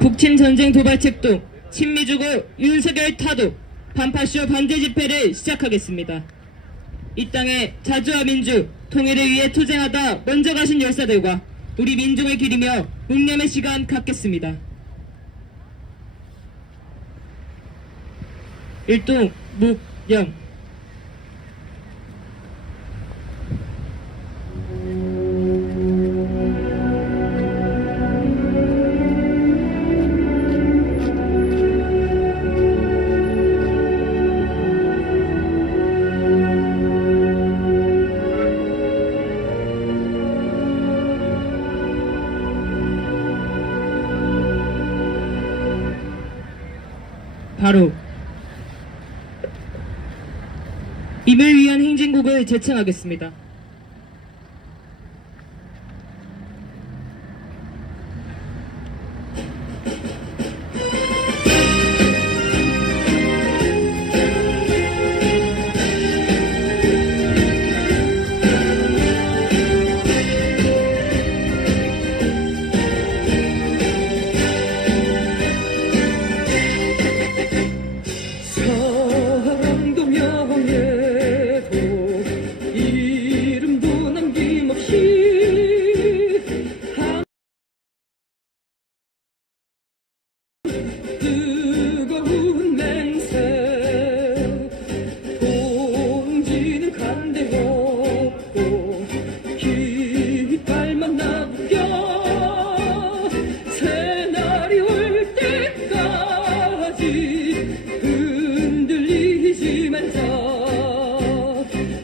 북침 전쟁 도발책동, 친미주고 윤석열 타도, 반파쇼 반대 집회를 시작하겠습니다. 이 땅에 자주와 민주, 통일을 위해 투쟁하다 먼저 가신 열사들과 우리 민족을 기리며 묵념의 시간 갖겠습니다. 일동 묵념. 바로 임을 위한 행진곡을 제청하겠습니다. 뜨거운 맹세 공지는 간대 없고 깃발만 나부겨 새날이 올 때까지 흔들리지 말자.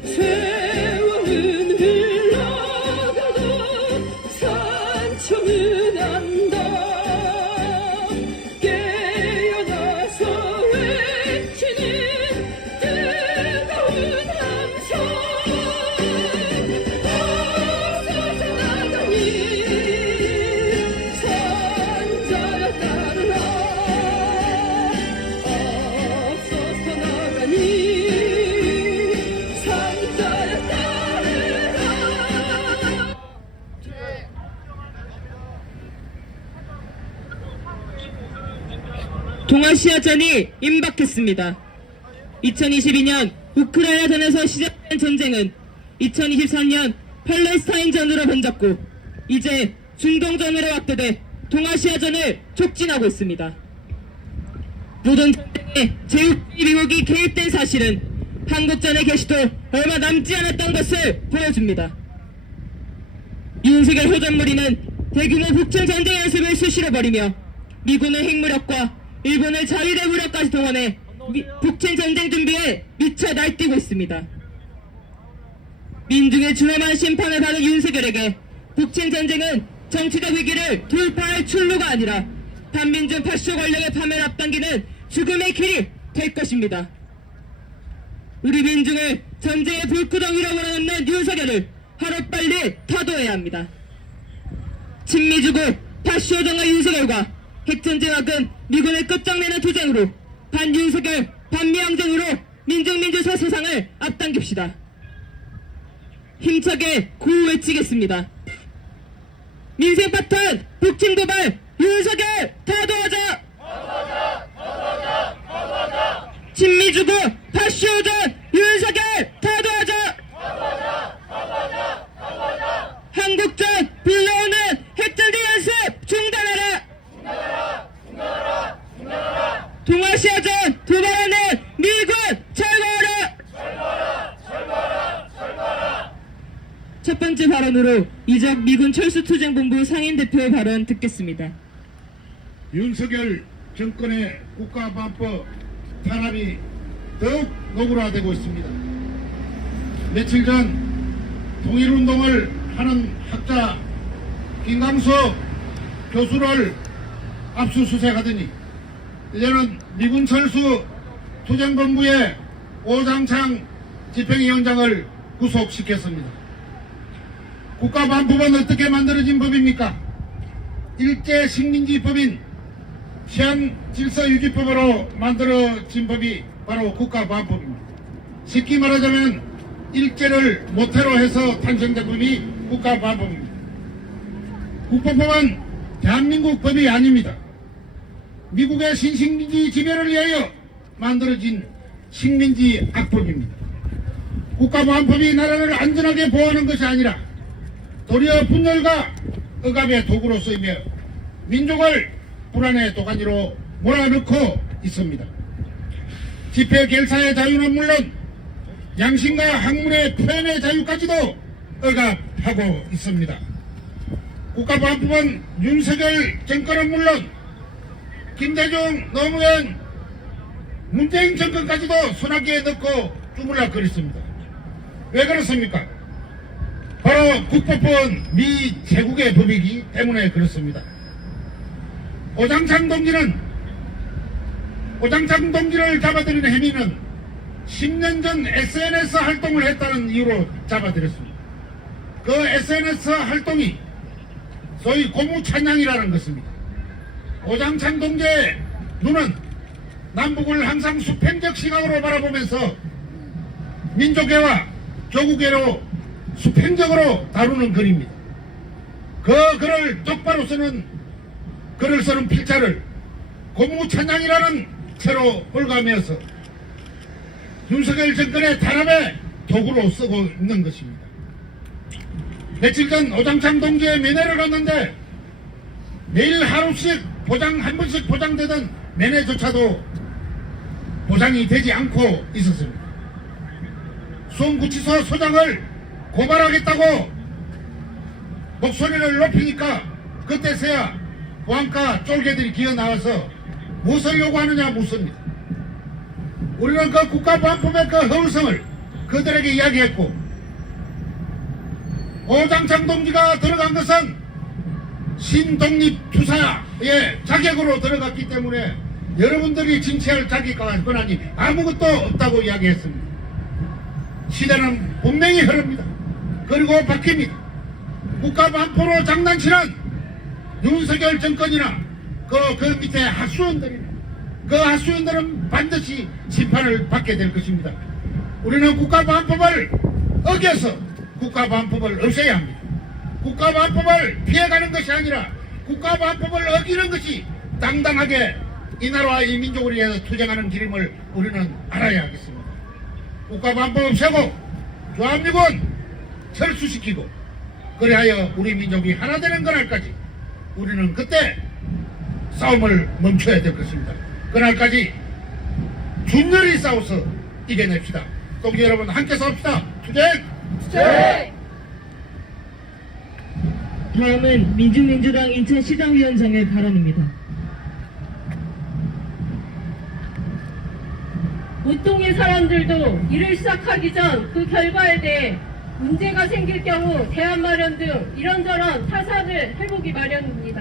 세월은 흘러가도 산청은 안다. 동아시아전이 임박했습니다. 2022년 우크라이나전에서 시작된 전쟁은 2023년 팔레스타인전으로 번졌고 이제 중동전으로 확대돼 동아시아전을 촉진하고 있습니다. 모든 전쟁에 제6미국이 개입된 사실은 한국전의 개시도 얼마 남지 않았던 것을 보여줍니다. 윤석열 호전무리는 대규모 북청 전쟁 연습을 수시로 벌이며 미군의 핵무력과 일본의 자위대 무력까지 동원해 북침 전쟁 준비에 미쳐 날뛰고 있습니다. 민중의 준엄한 심판을 받은 윤석열에게 북침 전쟁은 정치적 위기를 돌파할 출路가 아니라 반민중 파쇼 권력의 파멸을 앞당기는 죽음의 길이 될 것입니다. 우리 민중을 전쟁의 불구덩이로 몰아넣는 윤석열을 하루빨리 타도해야 합니다. 친미주고 파쇼정의 윤석열과 핵전쟁학은 미군을 끝장내는 투쟁으로 반윤석열, 반미항쟁으로 민중민주사 세상을 앞당깁시다. 힘차게 구호 외치겠습니다. 민생 파탄, 북침 도발, 윤석열 타도하자! 친미주고 파쇼전 윤석열 타도하자! 한국전 불러오는 핵전쟁 연습 중단하라! 동아시아전 도발하는 미군 철거하라! 첫 번째 발언으로 이적 미군 철수투쟁본부 상인대표의 발언 듣겠습니다. 윤석열 정권의 국가반법 탄압이 더욱 노골화되고 있습니다. 며칠 전 통일운동을 하는 학자 김강수 교수를 압수수색하더니 이제는 미군 철수 투쟁본부의 오장창 집행위원장을 구속시켰습니다. 국가반법은 어떻게 만들어진 법입니까? 일제 식민지법인 시한질서유지법으로 만들어진 법이 바로 국가반법입니다. 쉽게 말하자면 일제를 모태로 해서 탄생된 법이 국가반법입니다. 국보법은 대한민국 법이 아닙니다. 미국의 신식민지 지배를 위하여 만들어진 식민지 악법입니다. 국가보안법이 나라를 안전하게 보호하는 것이 아니라 도리어 분열과 억압의 도구로 쓰이며 민족을 불안의 도가니로 몰아넣고 있습니다. 집회 결사의 자유는 물론 양심과 학문의 표현의 자유까지도 억압하고 있습니다. 국가보안법은 윤석열 정권은 물론 김대중, 노무현, 문재인 정권까지도 손아귀에 넣고 주물럭거렸습니다. 왜 그렇습니까? 바로 국법은 미 제국의 법이기 때문에 그렇습니다. 오장창 동지를 잡아들이는 혐의는 10년 전 SNS 활동을 했다는 이유로 잡아들였습니다. 그 SNS 활동이 소위 고무찬양이라는 것입니다. 오장창 동지의 눈은 남북을 항상 수평적 시각으로 바라보면서 민족애와 조국애로 수평적으로 다루는 글입니다. 그 글을 똑바로 쓰는 글을 쓰는 필자를 고무찬양이라는 채로 올가매어서 윤석열 정권의 탄압의 도구로 쓰고 있는 것입니다. 며칠 전 오장창 동지의 면회를 갔는데 매일 하루씩 한 번씩 보장되던 면회조차도 보장이 되지 않고 있었습니다. 수원구치소 소장을 고발하겠다고 목소리를 높이니까 그때서야 보안과 쫄개들이 기어나와서 무엇을 요구하느냐 묻습니다. 우리는 그 국가보안법의 그 허울성을 그들에게 이야기했고, 오장창 동지가 들어간 것은 신독립투사의 자격으로 들어갔기 때문에 여러분들이 징치할 자격과 권한이 아무것도 없다고 이야기했습니다. 시대는 분명히 흐릅니다. 그리고 바뀝니다. 국가보안법으로 장난치는 윤석열 정권이나 그 밑에 하수원들이나 그 하수원들은 반드시 심판을 받게 될 것입니다. 우리는 국가보안법을 어겨서 국가보안법을 없애야 합니다. 국가보안법을 피해가는 것이 아니라 국가보안법을 어기는 것이 당당하게 이 나라와 이 민족을 위해서 투쟁하는 길임을 우리는 알아야 하겠습니다. 국가보안법 없애고 조합미군 철수시키고 그리하여 우리 민족이 하나 되는 그날까지 우리는 그때 싸움을 멈춰야 될 것입니다. 그날까지 준열히 싸워서 이겨냅시다. 동지 여러분 함께 싸웁시다. 투쟁! 다음은 민주민주당 인천시장위원장의 발언입니다. 보통의 사람들도 일을 시작하기 전 그 결과에 대해 문제가 생길 경우 대안 마련 등 이런저런 타산을 해보기 마련입니다.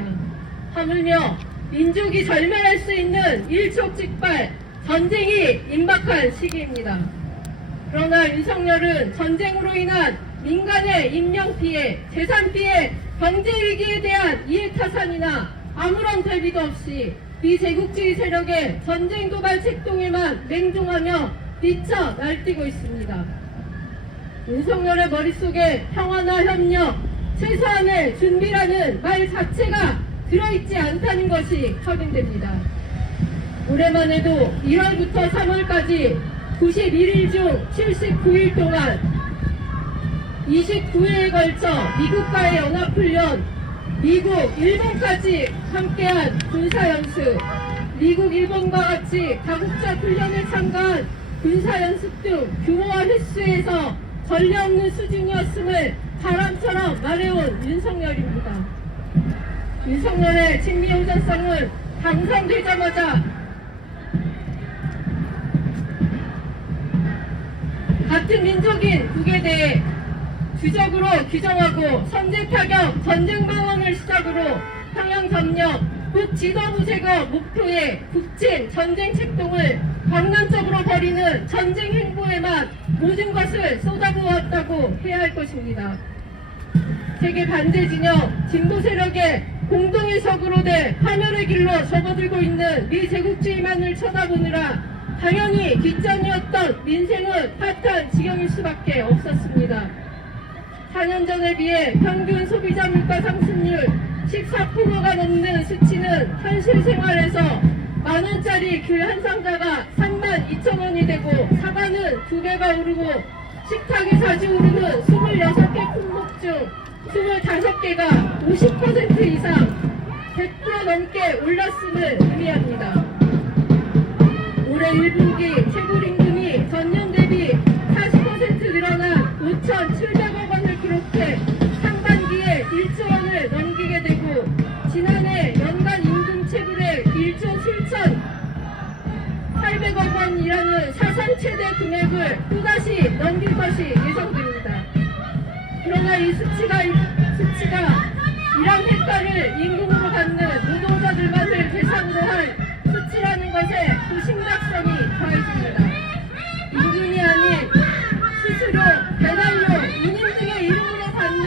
하물며 민족이 절멸할 수 있는 일촉즉발 전쟁이 임박한 시기입니다. 그러나 윤석열은 전쟁으로 인한 민간의 인명피해, 재산피해, 경제위기에 대한 이해타산이나 아무런 대비도 없이 비제국주의 세력의 전쟁 도발 책동에만 맹종하며 미쳐 날뛰고 있습니다. 윤석열의 머릿속에 평화나 협력, 최소한의 준비라는 말 자체가 들어있지 않다는 것이 확인됩니다. 올해만 해도 1월부터 3월까지 91일 중 79일 동안 29일에 걸쳐 미국과의 연합훈련, 미국, 일본까지 함께한 군사연습, 미국, 일본과 같이 다국적 훈련에 참가한 군사연습 등 규모와 횟수에서 전례 없는 수준이었음을 바람처럼 말해온 윤석열입니다. 윤석열의 친미우전성은 당선되자마자 같은 민족인 북에 대해 주적으로 규정하고 선제타격 전쟁방어를 시작으로 평양점령, 북지도부 제거 목표의 북침 전쟁 책동을 강단적으로 벌이는 전쟁 행보에만 모든 것을 쏟아부었다고 해야 할 것입니다. 세계 반대 진영, 진보 세력의 공동의석으로 돼 파멸의 길로 접어들고 있는 미제국주의만을 쳐다보느라 당연히 뒷전이었던 민생은 파탄 지경일 수밖에 없었습니다. 4년 전에 비해 평균 소비자 물가 상승률 14%가 넘는 수치는 현실 생활에서 만원짜리 귤 한 상자가 32,000원이 되고 사과는 2배가 오르고 식탁이 자주 오르는 26개 품목 중 25개가 50% 이상 100% 넘게 올랐음을 의미합니다. 올해 1분기 최고임금이 전년 대비 40% 늘어난 5,700억 원을 기록해 상반기에 1조 원을 넘기게 되고 지난해 연간 임금 체불액 1조 7,800억 원이라는 사상 최대 금액을 또다시 넘길 것이 예상됩니다. 그러나 이 수치가 일한 횟가를 임금으로 받는 노동자들만을 대상으로 한 수치라는 것에 그 심각성이 더해집니다. 임금이 아닌 수수료, 배달료, 운임 등의 이름으로 받는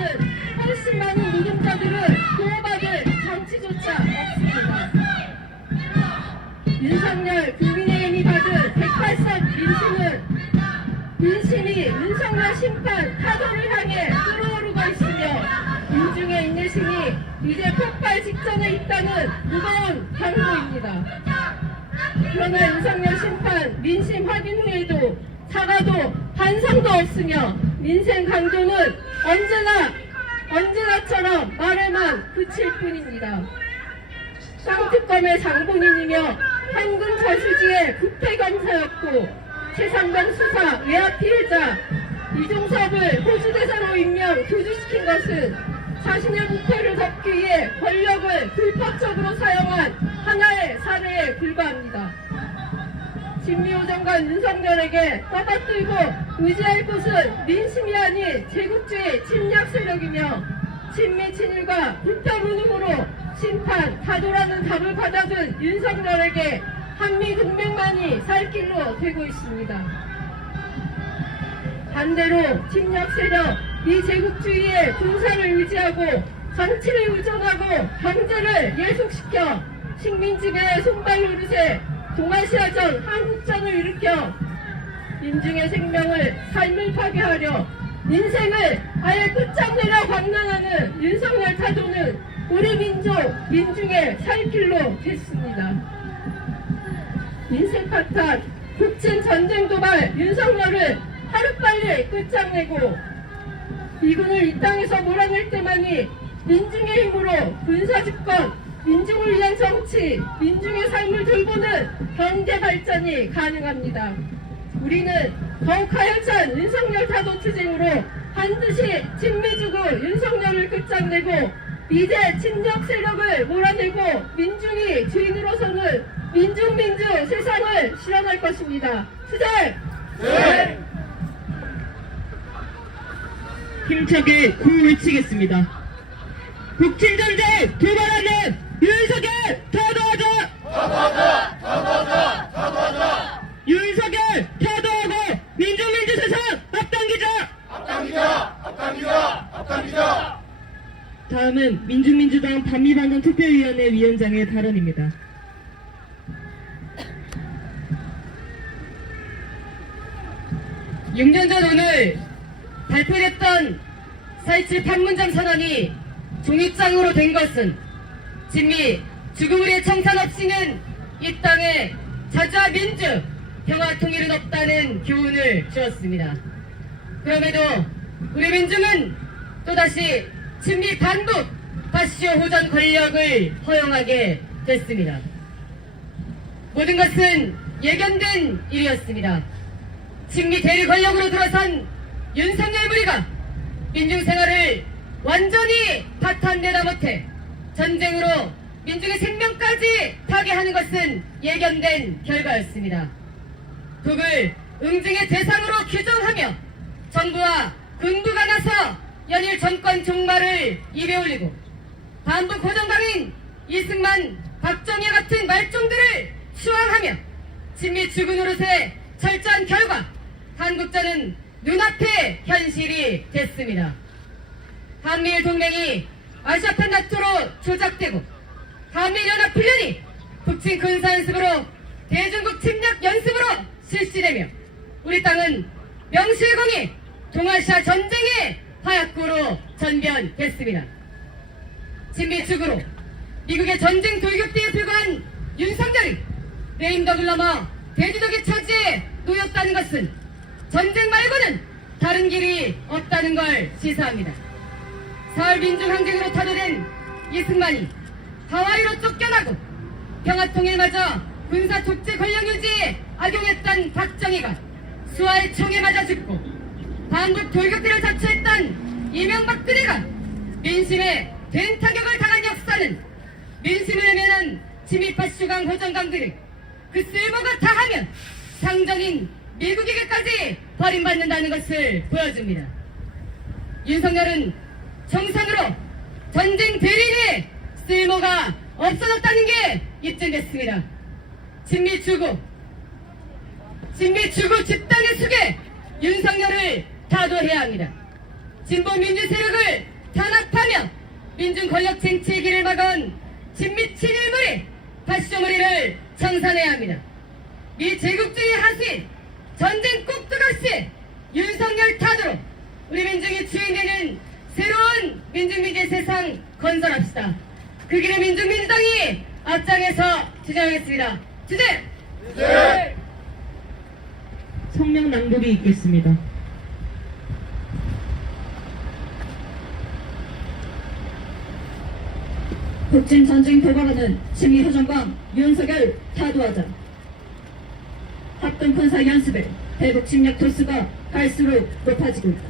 훨씬 많은 노동자들은 보호받을 장치조차 없습니다. 윤석열 국민의힘이 받은 108석 민심이 윤석열 심판 타도를 향해 끓어오르고 있으며 민중의 인내심이 이제 폭발 직전에 있다는 무거운 경고입니다. 그러나 윤석열 심판 민심 확인 후에도 사과도 반성도 없으며 민생 강조는 언제나처럼 말에만 그칠 뿐입니다. 쌍특검의 장본인이며 한군 저수지의 부패검사였고 최상병 수사 외압 피해자 이종섭을 호주 대사로 임명 교주시킨 것은 자신의 부패를 덮기 위해 권력을 불법적으로 사용한 하나의 사례에 불과합니다. 진미호 장관 윤석열에게 떠받들고 의지할 곳은 민심이 아닌 제국주의 침략 세력이며 친미 친일과 부패 무능으로 심판 타도라는 답을 받아든 윤석열에게 한미 동맹만이 살 길로 되고 있습니다. 반대로 침략 세력 미제국주의의 군사를 의지하고 정치를 의존하고 경제를 예속시켜 식민지배의 손발 노릇에 동아시아전 한국전을 일으켜 민중의 생명을 삶을 파괴하려 민생을 아예 끝장내려 광란하는 윤석열 타도는 우리 민중의 살길로 됐습니다. 민생 파탄, 국진 전쟁 도발 윤석열을 하루빨리 끝장내고 미군을 이 땅에서 몰아낼 때만이 민중의 힘으로 군사집권, 민중을 위한 정치, 민중의 삶을 돌보는 경제 발전이 가능합니다. 우리는 더욱 하열찬 윤석열 타도 투쟁으로 반드시 친미주구 윤석열을 끝장내고 미제 침략 세력을 몰아내고 민중이 주인으로서는 민주 세상을 실현할 것입니다. 투쟁! 네! 힘차게 구호 외치겠습니다. 북침전쟁 도발하는 윤석열 타도하자! 타도하자! 윤석열 타도하고 민주 세상 앞당기자! 앞당기자! 다음은 민주당 반미반동 특별위원회 위원장의 발언입니다. 6년 전 오늘 발표됐던 4.27 판문점 선언이 종이장으로 된 것은 진미 죽음을 위해 청산 없이는 이 땅에 자주와 민주, 평화 통일은 없다는 교훈을 주었습니다. 그럼에도 우리 민중은 또다시 친미 반북, 파시오 호전 권력을 허용하게 됐습니다. 모든 것은 예견된 일이었습니다. 친미 대리 권력으로 들어선 윤석열 무리가 민중생활을 완전히 파탄내다 못해 전쟁으로 민중의 생명까지 파괴하는 것은 예견된 결과였습니다. 북을 응징의 대상으로 규정하며 정부와 군부가 나서 연일 정권 종말을 입에 올리고 반북 고정방인 이승만, 박정희 같은 말종들을 추앙하며 친미 죽은 노릇의 철저한 결과 한국전은 눈앞의 현실이 됐습니다. 한미일 동맹이 아시아판 나토로 조작되고 한미연합훈련이 북친 군사연습으로 대중국 침략 연습으로 실시되며 우리 땅은 명실공히 동아시아 전쟁의 화약고로 전변됐습니다. 친미 죽으로 미국의 전쟁 돌격대에 불과한 윤석열이 레임덕을 넘어 대지덕의 차지에 놓였다는 것은 전쟁 말고는 다른 길이 없다는 걸 시사합니다. 사흘 민중항쟁으로 타도된 이승만이 하와이로 쫓겨나고 평화통일마저 군사 독재 권력 유지에 악용했던 박정희가 수하의 총에 맞아 죽고 반국 돌격대를 자초했던 이명박 그대가 민심에 된 타격을 당한 역사는 민심을 외면한 지미파 수강 호정강들을 그 쓸모가 다하면 상정인 미국에게까지 버림받는다는 것을 보여줍니다. 윤석열은 정상으로 전쟁 대리인의 쓸모가 없어졌다는 게 입증됐습니다. 진미추구 집단의 숙에 윤석열을 타도해야 합니다. 진보 민주 세력을 탄압하며 민중 권력 쟁취의 길을 막은 진미 친일물의 파쇼머리를 청산해야 합니다. 미 제국주의 하수인 전쟁 꼭두각시 윤석열 타도로 우리 민중이 주인되는 새로운 민중민주의 세상 건설합시다. 그 길에 민중민주당이 앞장에서 주장하겠습니다. 주제! 성명 낭독이 있겠습니다. 북진 전쟁 도발하는 친미 허정광 윤석열 타도하자. 합동군사 연습에 대북 침략 도수가 갈수록 높아지고 있다.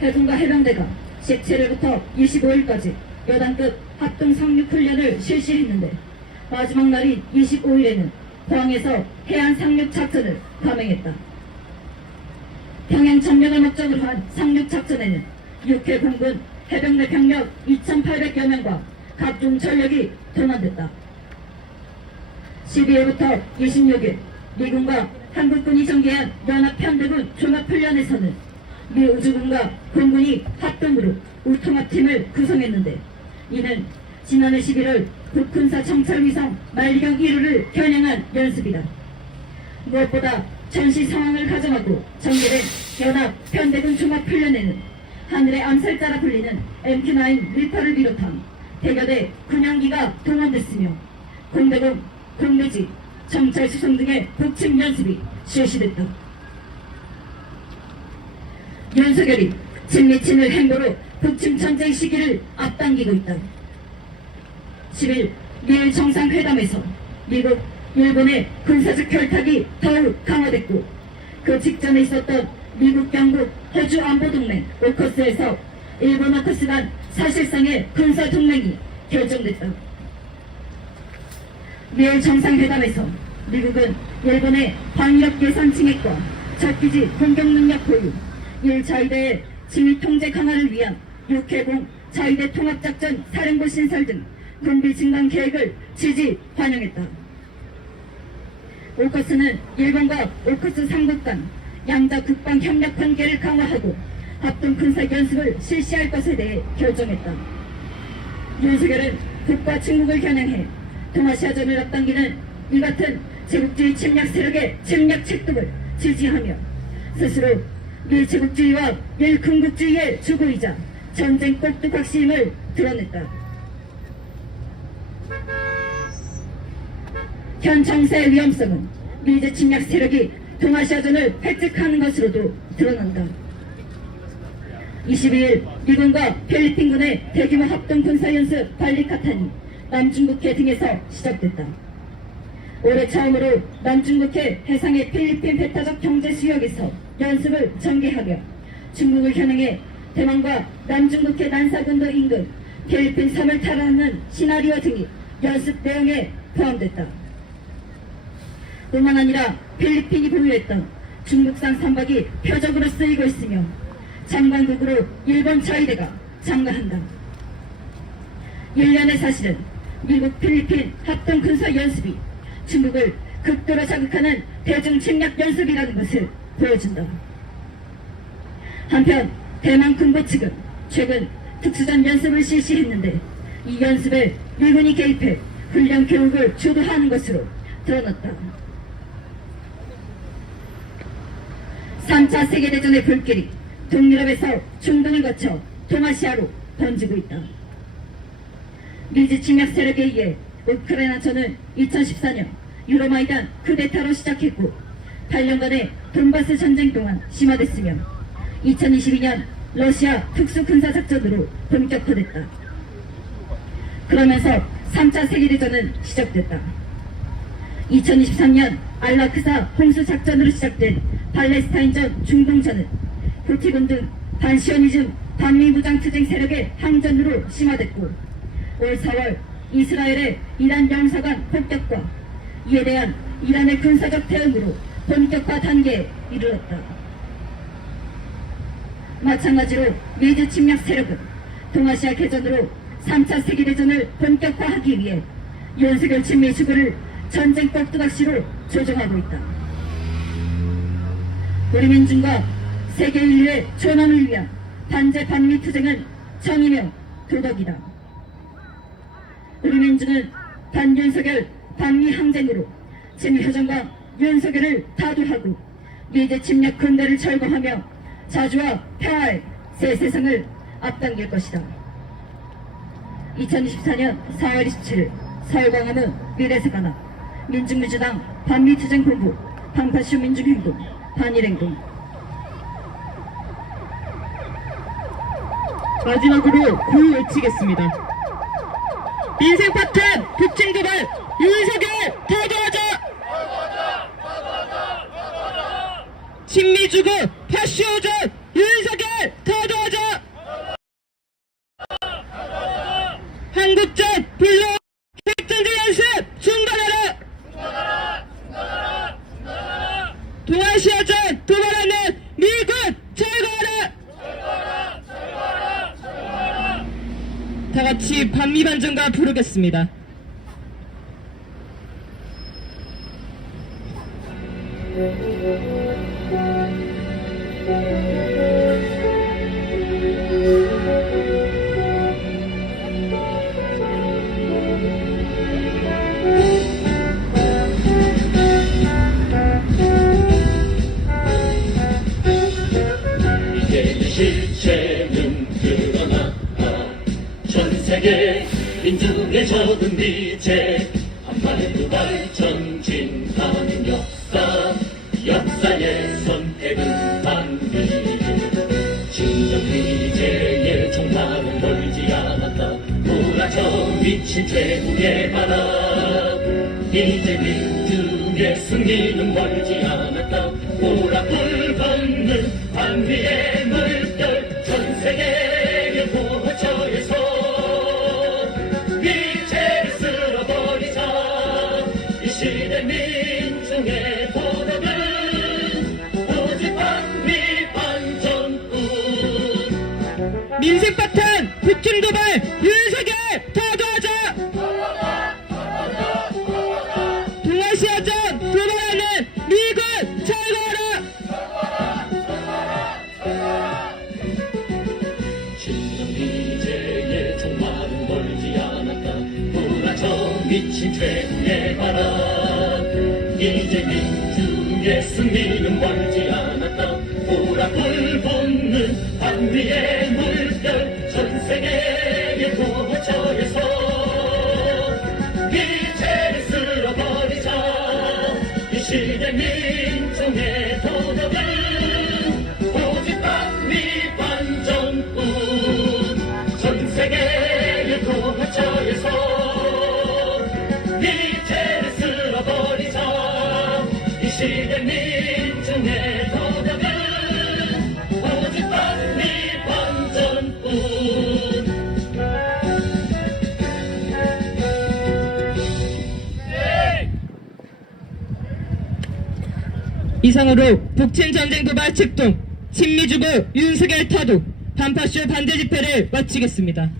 해군과 해병대가 17일부터 25일까지 여단급 합동 상륙훈련을 실시했는데 마지막 날인 25일에는 포항에서 해안 상륙 작전을 감행했다. 평양 점령을 목적으로 한 상륙 작전에는 육해 공군 해병대 병력 2,800여 명과 각종 전력이 동원됐다. 12일부터 26일 미군과 한국군이 전개한 연합편대군 종합훈련에서는 미 우주군과 공군이 합동으로 우통합팀을 구성했는데 이는 지난해 11월 북군사 정찰위성 만리경 1호를 겨냥한 연습이다. 무엇보다 전시 상황을 가정하고 전개된 연합편대군 종합훈련에는 하늘의 암살자라 불리는 MQ-9 리퍼를 비롯한 대여대 군용기가 동원됐으며 공대공, 공대지, 정찰 수송 등의 북침 연습이 실시됐다. 윤석열이 진미친을 행보로 북침 전쟁 시기를 앞당기고 있다. 10일 미일 정상회담에서 미국, 일본의 군사적 결탁이 더욱 강화됐고 그 직전에 있었던 미국, 영국, 호주 안보동맹 오커스에서 일본 오커스 간 사실상의 군사동맹이 결정됐다. 미일 정상회담에서 미국은 일본의 방위력 예산 증액과 적기지 공격 능력 보유, 1자위대의 지휘 통제 강화를 위한 6해공 자위대 통합작전 사령부 신설 등 군비 증강 계획을 지지 반영했다. 오커스는 일본과 오커스 3국 간 양자 국방 협력 관계를 강화하고 합동 군사 연습을 실시할 것에 대해 결정했다. 윤석열은 북과 중국을 겨냥해 동아시아전을 앞당기는 이 같은 제국주의 침략 세력의 침략 책독을 지지하며 스스로 미제국주의와 일군국주의의 주고이자 전쟁 꼭두각시임을 드러냈다. 현 정세의 위험성은 미제 침략 세력이 동아시아전을 획득하는 것으로도 드러난다. 22일 미군과 필리핀군의 대규모 합동 군사연습 발리카탄이 남중국해 등에서 시작됐다. 올해 처음으로 남중국해 해상의 필리핀 배타적 경제 수역에서 연습을 전개하며 중국을 겨냥해 대만과 남중국해 난사군도 인근 필리핀 섬을 탈환하는 시나리오 등이 연습 내용에 포함됐다. 뿐만 아니라 필리핀이 보유했던 중국산 선박이 표적으로 쓰이고 있으며 장관국으로 일본 자위대가 참가한다. 1년의 사실은 미국 필리핀 합동 군사 연습이 중국을 극도로 자극하는 대중 침략 연습이라는 것을 보여준다. 한편 대만 군부 측은 최근 특수전 연습을 실시했는데 이 연습에 미군이 개입해 훈련 교육을 주도하는 것으로 드러났다. 3차 세계대전의 불길이 동유럽에서 중동을 거쳐 동아시아로 번지고 있다. 미지 침략 세력에 의해 우크라이나전은 2014년 유로마이단 쿠데타로 시작했고 8년간의 돈바스 전쟁 동안 심화됐으며 2022년 러시아 특수군사작전으로 본격화됐다. 그러면서 3차 세계대전은 시작됐다. 2023년 알라크사 홍수작전으로 시작된 팔레스타인전 중동전은 후티군 등 반시오니즘 반미무장 투쟁 세력의 항전으로 심화됐고 올 4월 이스라엘의 이란 영사관 폭격과 이에 대한 이란의 군사적 대응으로 본격화 단계에 이르렀다. 마찬가지로 미드 침략 세력은 동아시아 개전으로 3차 세계대전을 본격화하기 위해 윤석열 친미 주구를 전쟁 꼭두각시로 조종하고 있다. 우리 민중과 세계 인류의 존엄을 위한 반제 반미 투쟁은 정의며 도덕이다. 우리 민중은 반윤석열 반미 항쟁으로 친미효정과 윤석열을 타도하고 미제 침략 군대를 철거하며 자주와 평화의 새 세상을 앞당길 것이다. 2024년 4월 27일 서울 광화문 미래세관앞 민중민주당 반미투쟁본부 반파쇼 민중행동 반일행동. 마지막으로 구호 외치겠습니다. 민생 파탄 북침 도발 윤석열 타도하자! 친미 주구 파쇼전 윤석열 타도하자! 한국전 불로 핵전쟁 연습 중단하라! 동아시아전 도발하는 미군 철거하라! 다 같이 반미반전가 부르겠습니다. 이제는 실체는 드러나 전 세계 민중의 적은 미제 한발 두발 전진하는 역사의 선택은 반미 진정 미제의 정말은 멀지 않았다. 몰아쳐 미친 최후의 바람 이제 민중의 승리는 멀지 않았다. 보라불 걷는 반미의 물결 전 세계의 호처에서 미제를 쓸어버리자. 이 시대 민중의 도덕은 오직 반미 반전뿐. 민생 파탄 북침 도발 윤석열 타도하자! 동아시아전 도발하는 미군 철거하라! 진정 미제의 정말은 멀지 않았다. 몰아쳐 미친 최후의 바람 이제 민중의 승리는 멀지 않았다. 보라불 돋는 반미의 물결 전 세계의 도처에서 미제를 쓸어버리자. 이 시대 민중의 도덕은 오직 반미 반전뿐. 전 세계의 도처에서 미제를 쓸어버리자. 이 시대 민중의 도덕은 오직 반미 반전뿐. 이상으로 북친 전쟁 도발 책동 친미주구 윤석열 타도 반파쇼 반대 집회를 마치겠습니다.